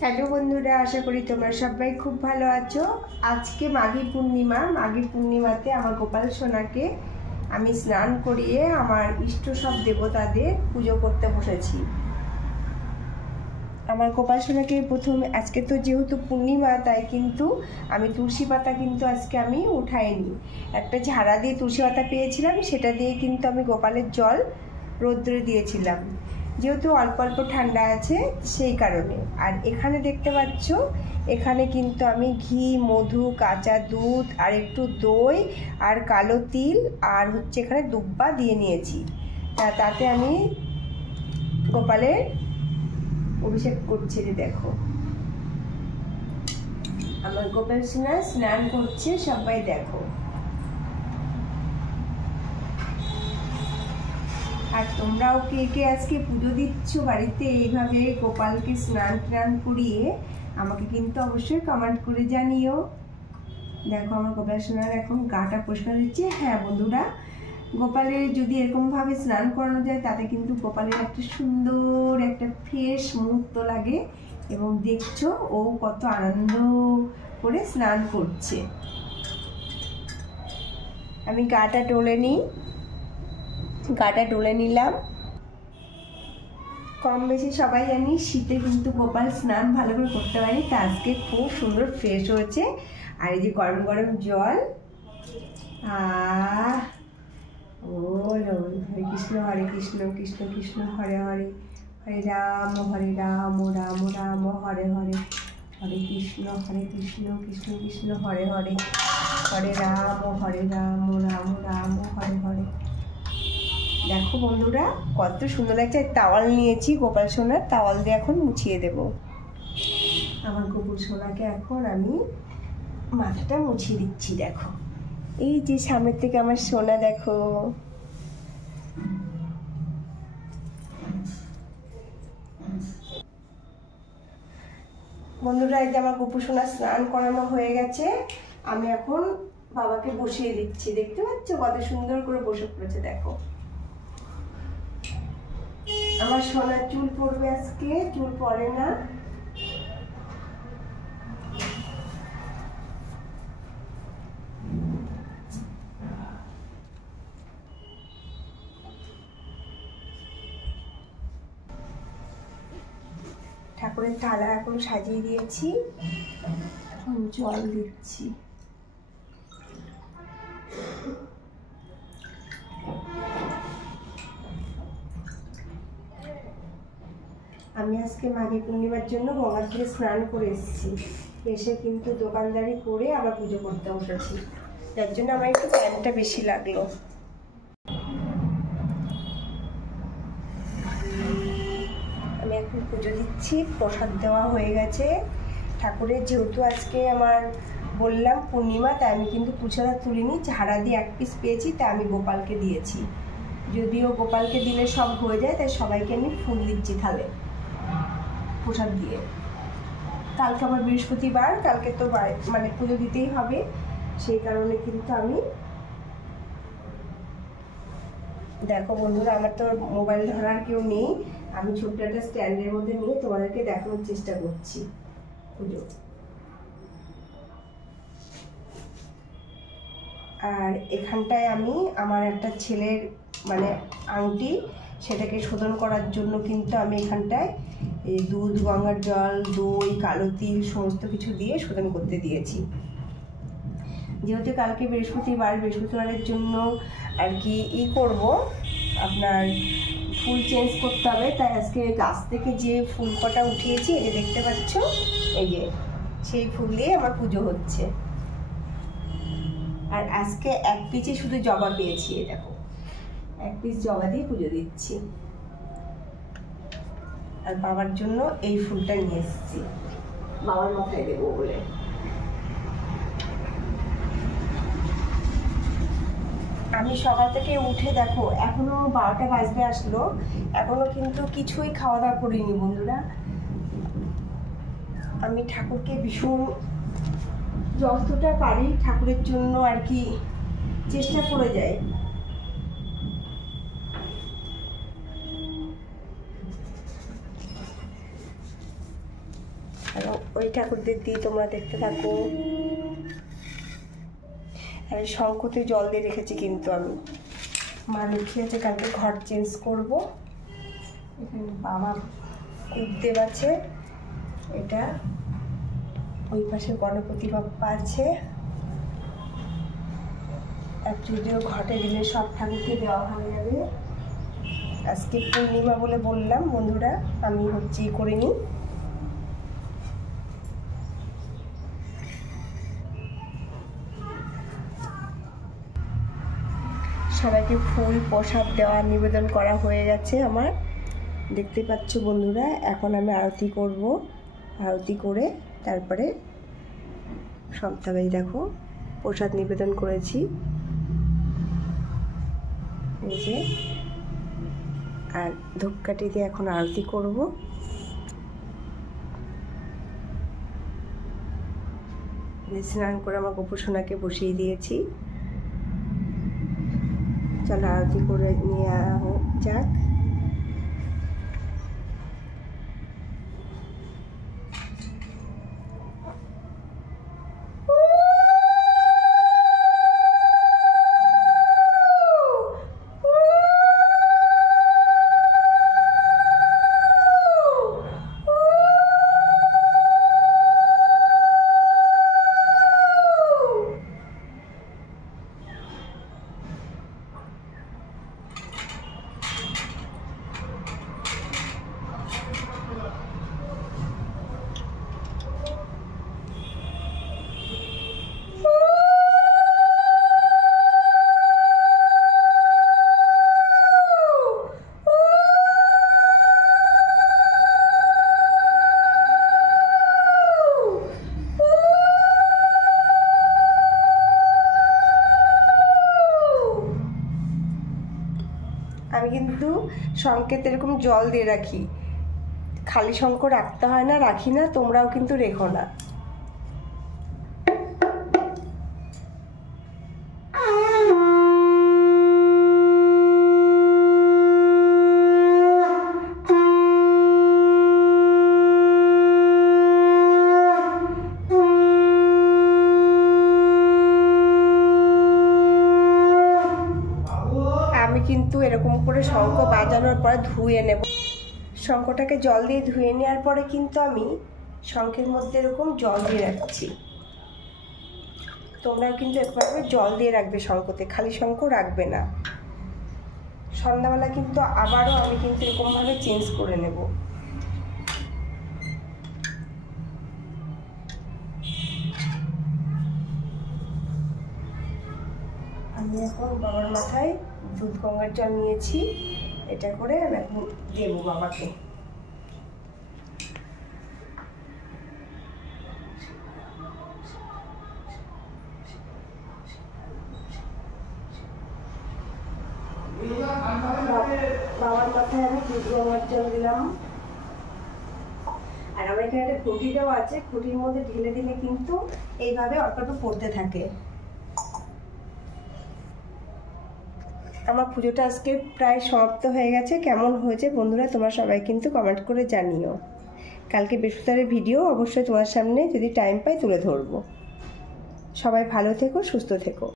Hello বন্ধুরা, আশা করি তোমরা সবাই খুব ভালো আছো। আজকে মাঘী পূর্ণিমাতে আমার গোপাল সোনাকে আমি স্নান করিয়ে আমার ইষ্ট সব দেবতাদের পুজো করতে বসেছি। আমার গোপাল সোনাকে প্রথমে আজকে তো যেহেতু পূর্ণিমা, তাই কিন্তু আমি তুলসী পাতা কিন্তু আজকে আমি উঠাইনি। একটা ঝাড়া দিয়ে তুলসী পাতা পেয়েছিলাম, সেটা দিয়ে কিন্তু আমি গোপালের জল রৌদ্রে দিয়েছিলাম, যেহেতু অল্প অল্প ঠান্ডা আছে সেই কারণে। আর এখানে দেখতে পাচ্ছ, এখানে কিন্তু আমি ঘি, মধু, কাঁচা দুধ আর একটু দই আর কালো তিল আর হচ্ছে এখানে দুব্বা দিয়ে নিয়েছি। তাতে আমি গোপালের অভিষেক করছি। দেখো আমার গোপাল সোনা স্নান করছে, সবাই দেখো। আর তোমরাও কে কে আজকে পুজো দিচ্ছ বাড়িতে এইভাবে গোপালকে স্নান করিয়ে আমাকে কিন্তু অবশ্যই কমেন্ট করে জানিও। দেখো আমার গোপাল সোনার এখন গাটা পরিষ্কার দিচ্ছে। হ্যাঁ বন্ধুরা, গোপালের যদি এরকমভাবে স্নান করানো যায় তাতে কিন্তু গোপালের একটা সুন্দর একটা ফ্রেশ মুহূর্ত লাগে এবং দেখছো ও কত আনন্দ করে স্নান করছে। আমি গাটা ডলে নিলাম। কম বেশি সবাই জানি শীতে কিন্তু গোপাল স্নান ভালো করে করতে পারি, তা আজকে খুব সুন্দর ফ্রেশ হয়েছে। আর এই যে গরম গরম জল, হরে কৃষ্ণ কৃষ্ণ কৃষ্ণ হরে হরে, হরে রাম রাম রাম হরে হরে, হরে কৃষ্ণ কৃষ্ণ কৃষ্ণ হরে হরে, হরে রাম রাম রাম হরে হরে। দেখো বন্ধুরা কত সুন্দর লাগছে। তাওয়াল নিয়েছি, গোপাল সোনার তাওয়াল দিয়ে এখন মুছিয়ে দেব। আমার গোপাল সোনাকে এখন আমি মাথাটা মুছিয়ে দিচ্ছি। দেখো এই যে সামনের থেকে আমার সোনা, দেখো বন্ধুরা, এই যে আমার গোপু সোনা স্নান করানো হয়ে গেছে। আমি এখন বাবাকে বসিয়ে দিচ্ছি। দেখতে পাচ্ছ কত সুন্দর করে বসে পড়েছে। দেখো আমার সোনার চুল পড়বে আজকে, চুল পড়ে না। ঠাকুরের থালা এখন সাজিয়ে দিয়েছি, এখন জল দিচ্ছি। আমি আজকে মাঘী পূর্ণিমার জন্য গঙ্গার তীরে স্নান করে এসেছি। এসে কিন্তু দোকানদারি করে আবার পুজো করতে বসেছি, যার জন্য আমার একটু টাইমটা বেশি লাগলো। আমি এখন পুজো দিচ্ছি, প্রসাদ দেওয়া হয়ে গেছে ঠাকুরের। যেহেতু আজকে আমার বললাম পূর্ণিমা, তাই আমি কিন্তু প্রসাদ তুলিনি, ঝাড়া দিয়ে এক পিস পেয়েছি, তাই আমি গোপালকে দিয়েছি। যদিও গোপালকে দিলে সব হয়ে যায়, তাই সবাইকে আমি ফুল দিচ্ছি থালে প্রসাদ দিয়ে। কালকে আবার বৃহস্পতিবার, কালকে তো মানে পুজো দিতেই হবে, সেই কারণে কিন্তু আমি। দেখো বন্ধুরা, আমার তো মোবাইল ধরার কেউ নেই, আমি ছোট্ট একটা স্ট্যান্ডের মধ্যে নিয়ে তোমাদেরকে দেখানোর চেষ্টা করছি পুজো। আর এখানটায় আমি আমার একটা ছেলের মানে আংটি, সেটাকে শোধন করার জন্য কিন্তু আমি এখানটায় এই দুধ, গঙ্গার জল, দই, কালো তিল সমস্ত কিছু দিয়ে শোধন করতে দিয়েছি। যেহেতু কালকে বৃহস্পতিবারের জন্য আর কি করব, আপনার ফুল চেঞ্জ করতে হবে, তাই আজকে গাছ থেকে যে ফুল কটা উঠিয়েছি, এই যে দেখতে পাচ্ছ, এই যে সেই ফুল দিয়ে আমার পুজো হচ্ছে। আর আজকে এক পিসে শুধু জবা পেয়েছি, দেখো এক পিস জবা দিয়ে পুজো দিচ্ছি। আর বাবার জন্য এই ফুলটা নিয়ে এসেছি, বাবার মাথায় দেবো বলে। আমি সকাল থেকে উঠে দেখো এখনো 12টা বাজতে আসলো, এখনো কিন্তু কিছুই খাওয়া দাওয়া করিনি বন্ধুরা। আমি ঠাকুরকে ভীষণ যতটা পারি ঠাকুরের জন্য আর কি চেষ্টা করে যাই। আর ওই ঠাকুরদের দিয়ে তোমরা দেখতে থাকো। আর শঙ্কতে জল দিয়ে রেখেছি কিন্তু আমি। মা লক্ষ্মী আছে, কালকে ঘর চেঞ্জ করব। এখানে বাবা কুলদেব আছে, এটা ওই পাশে গণপতি বাপ্পা আছে। আর যদিও ঘটে দিলে সব ঠাকুরকে দেওয়া হয়ে যাবে। আজকে পূর্ণিমা বলে বললাম বন্ধুরা, আমি হচ্ছে করিনি। সবাইকে ফুল প্রসাদ দেওয়া নিবেদন করা হয়ে গেছে আমার, দেখতে পাচ্ছ বন্ধুরা। এখন আমি আরতি করব, আরতি করে তারপরে সপ্তাহে দেখো প্রসাদ নিবেদন করেছি এই যে। আর ধূপকাঠি দিয়ে এখন আরতি করব। স্নান করে আমার গোপুসোনাকে বসিয়ে দিয়েছি। চলো আরতি করে নিয়ে যাক। আমি কিন্তু শঙ্খে এরকম জল দিয়ে রাখি, খালি শঙ্খ রাখতে হয় না, রাখি না, তোমরাও কিন্তু রেখো না। কিন্তু এরকম করে শঙ্খ বাজানোর পরে ধুয়ে নেব। শঙ্খটাকে জল দিয়ে ধুয়ে নেওয়ার পরে কিন্তু আমি শঙ্খের মধ্যে এরকম জল দিয়ে রাখছি। তোমরাও কিন্তু এভাবে জল দিয়ে রাখবে শঙ্খতে, খালি শঙ্খ রাখবে না। সন্ধ্যাবেলা কিন্তু আবারও আমি কিন্তু এরকমভাবে চেঞ্জ করে নেব। আমি এখন বাবার মাথায় দুধ গঙ্গার জল নিয়েছি, এটা করে আমি এখন দেবো বাবাকে। বাবার মাথায় আমি দুধ গঙ্গার জল দিলাম। আর আমার এখানে একটা খুঁটি দেওয়া আছে, খুঁটির মধ্যে ঢেলে দিলে কিন্তু এইভাবে অল্প অল্প পড়তে থাকে। আমার পুজোটা আজকে প্রায় সমাপ্ত হয়ে গেছে। কেমন হয়েছে বন্ধুরা তোমরা সবাই কিন্তু কমেন্ট করে জানিও। কালকে বৃহস্পতিবারের ভিডিও অবশ্যই তোমার সামনে যদি টাইম পাই তুলে ধরবো। সবাই ভালো থেকো, সুস্থ থেকো।